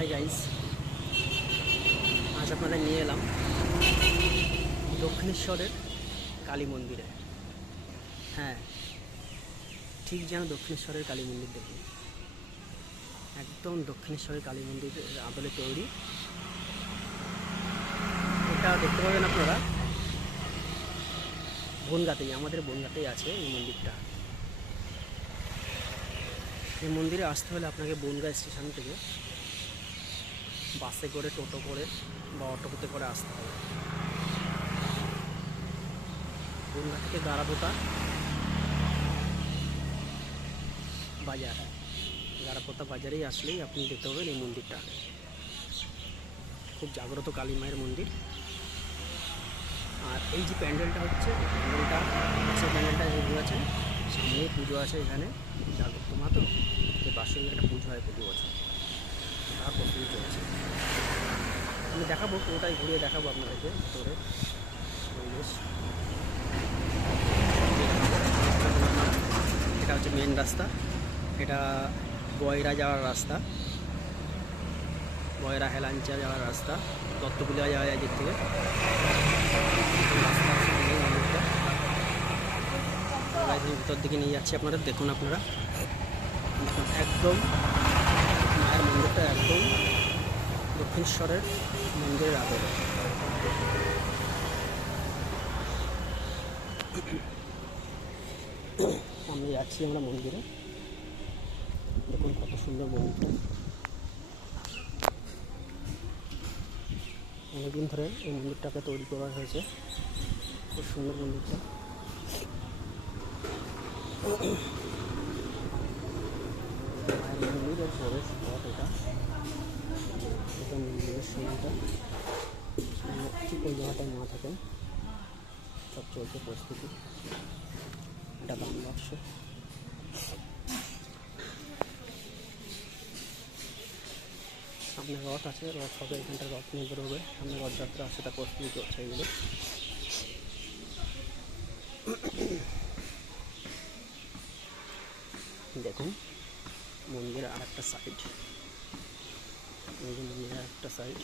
Hi guys, আজ আপনাদের নিয়ে এলাম দক্ষিণেশ্বরের কালী মন্দিরে। হ্যাঁ, ঠিক যেন দক্ষিণেশ্বরের কালী মন্দির দেখুন, একদম দক্ষিণেশ্বরের কালী মন্দিরের আদলে তৈরি। এটা দেখতে পাবেন আপনারা বনগাঁতেই, আমাদের বনগাঁতেই আছে এই মন্দিরটা। এই মন্দিরে আসতে হলে আপনাকে বনগাঁ স্টেশন থেকে বাসে করে, টোটো করে বা অটোতে করে আসতে হবে। বনগাঁ থেকে গারাপোতা বাজার, গারাপোতা বাজারেই আসলেই আপনি দেখতে পাবেন এই মন্দিরটা। খুব জাগ্রত কালী মায়ের মন্দির। আর এই যে প্যান্ডেলটা হচ্ছে, প্যান্ডেলটা যেগুলো আছে সামনে পুজো আছে, এখানে জাগ্রত মা তো এই বার্ষিক একটা পুজো হয় প্রতি বছর, তার প্রস্তুতি চলছে। আমি দেখাবো, পুরোটাই ঘুরিয়ে দেখাবো আপনাদেরকে ভিতরে পরিবেশ। এটা হচ্ছে মেন রাস্তা, এটা বয়রা যাওয়ার রাস্তা, বয়রা হেলাঞ্চা যাওয়ার রাস্তা, দত্তপুলিয়া যাওয়া যায় দিক থেকে রাস্তা। ভিতর দিকে নিয়ে যাচ্ছি আপনাদের, দেখুন আপনারা একদম মায়ের মন্দিরটা একদম দক্ষিণেশ্বরের মন্দিরের আদলে। সামনে যাচ্ছি আমরা মন্দিরে, দেখুন কত সুন্দর মন্দিরটা। অনেকদিন ধরে এই মন্দিরটাকে তৈরি করা হয়েছে, খুব সুন্দর মন্দিরটা। মায়ের মন্দিরের প্রবেশ পথ এটা, এটা মন্দিরের সময়টা ঠিক ওই জায়গাটায় মা থাকেন। সব চলছে প্রস্তুতি, এটা দাম বাক্স। সামনে রথ আছে, রথ হবে, এখানটা রথ নিয়ে বেরোবে, সামনে রথযাত্রা আছে, তা প্রস্তুতি চলছে এগুলো। দেখুন মন্দিরের আর একটা সাইড, মন্দিরের আর একটা সাইড।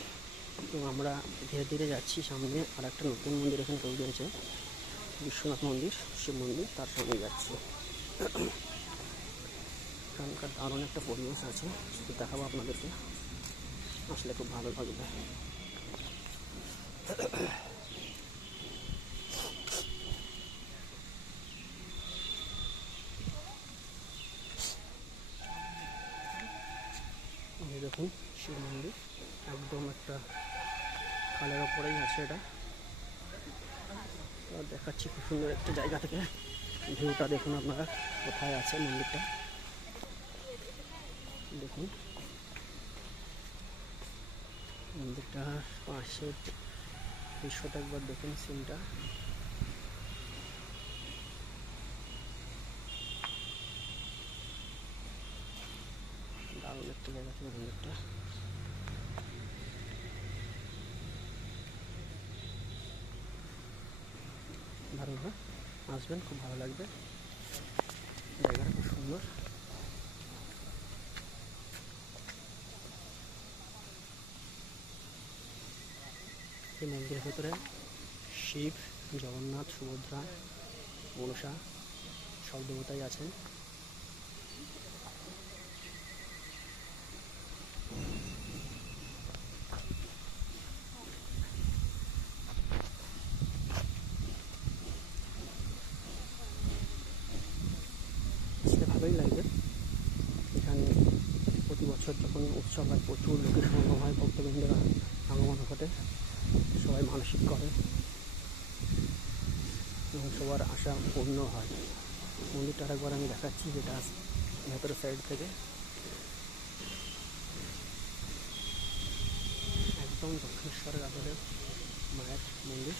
তো আমরা ধীরে ধীরে যাচ্ছি সামনে, আর একটা নতুন মন্দির এখানে তৈরি হয়েছে, বিশ্বনাথ মন্দির, শিব মন্দির, তার সামনে যাচ্ছি। এখানকার দারুণ একটা পরিবেশ আছে, সেটা দেখাবো আপনাদেরকে, আসলে খুব ভালো লাগবে। দেখুন শিব মন্দির একদম একটা খালের ওপরেই আছে, এটা দেখাচ্ছি খুব সুন্দর একটা জায়গা থেকে। ভিউটা দেখুন আপনারা, কোথায় আছে মন্দিরটা দেখুন। মন্দিরটার পাশে দৃশ্যটা একবার দেখুন, সিনটা দারুণ একটা জায়গা থেকে মন্দিরটা। ভালো আসবেন, খুব ভালো লাগবে, জায়গাটা খুব সুন্দর। এই মন্দিরের ভেতরে শিব, জগন্নাথ, সুভদ্রা, মনসা সব দেবতাই আছেন। ভালোই লাগবে। এখানে প্রতি বছর যখন উৎসব হয় প্রচুর লোকের সমাগম হয়, ভক্তবৃন্দরা আগমন ঘটে, সবাই মানসিক করে এবং সবার আশা পূর্ণ হয়। মন্দিরটা একবার আমি দেখাচ্ছি, যেটা ভেতরের সাইড থেকে একদম দক্ষিণেশ্বরের আদলে মায়ের মন্দির।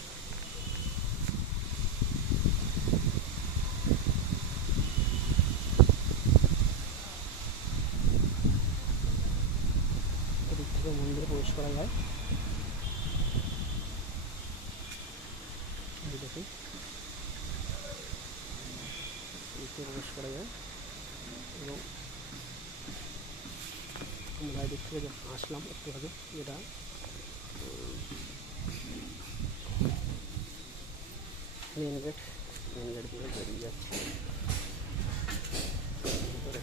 এদিক থেকে মন্দিরে প্রবেশ করা যায়, দেখুন এদিক থেকে প্রবেশ করা যায় এবং আমরা এদিক থেকে যে আসলাম একটু আগে, যেটা মেন গেট দিয়ে বেরিয়ে যাচ্ছে ভিতরে।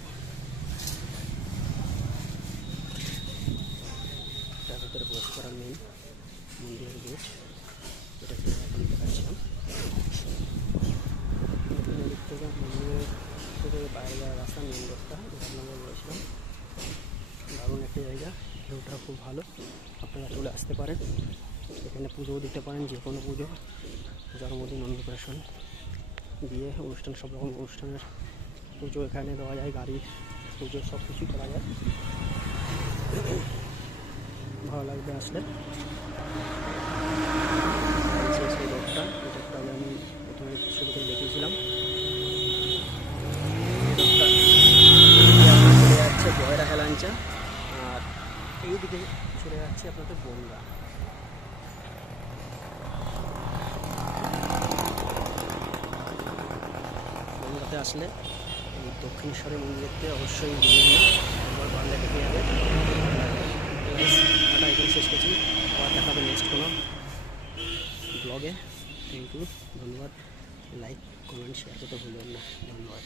এটা ভিতরে প্রবেশ করার মেন মন্দিরের গেট, যেটা এখন দেখাচ্ছিলাম। এদিক থেকে মন্দিরের থেকে বাইরে যাওয়ার রাস্তা, মেন রোডটা যেটা আপনাদের বলেছিলাম। দারুণ একটা জায়গা, ভিউটা খুব ভালো, আপনারা চলে আসতে পারেন। এখানে পুজোও দিতে পারেন, যে কোনো পুজো, জন্মদিন, অন্নপ্রাশন, বিয়ে অনুষ্ঠান, সব রকম অনুষ্ঠানের পুজো এখানে দেওয়া যায়, গাড়ির পুজো সব কিছুই করা যায়। ভালো লাগবে আসলে। সেই রোডটা, এটা একটু আগে আমি প্রথমে শুরুতে দেখিয়েছিলাম। রোডটা চলে যাচ্ছে বয়রা হেলাঞ্চা, আর এইদিকে চলে যাচ্ছে আপনাদের বনগা। বনগাতে আসলে এই দক্ষিণেশ্বরের মন্দিরতে অবশ্যই ভুলবেন না, একবার বাংলা থেকে যাবে। এখানে শেষ করছি, আবার দেখাবে নেক্সট কোনো ব্লগে। থ্যাংক ইউ, ধন্যবাদ। লাইক, কমেন্ট, শেয়ার করতে ভুলবেন না। ধন্যবাদ।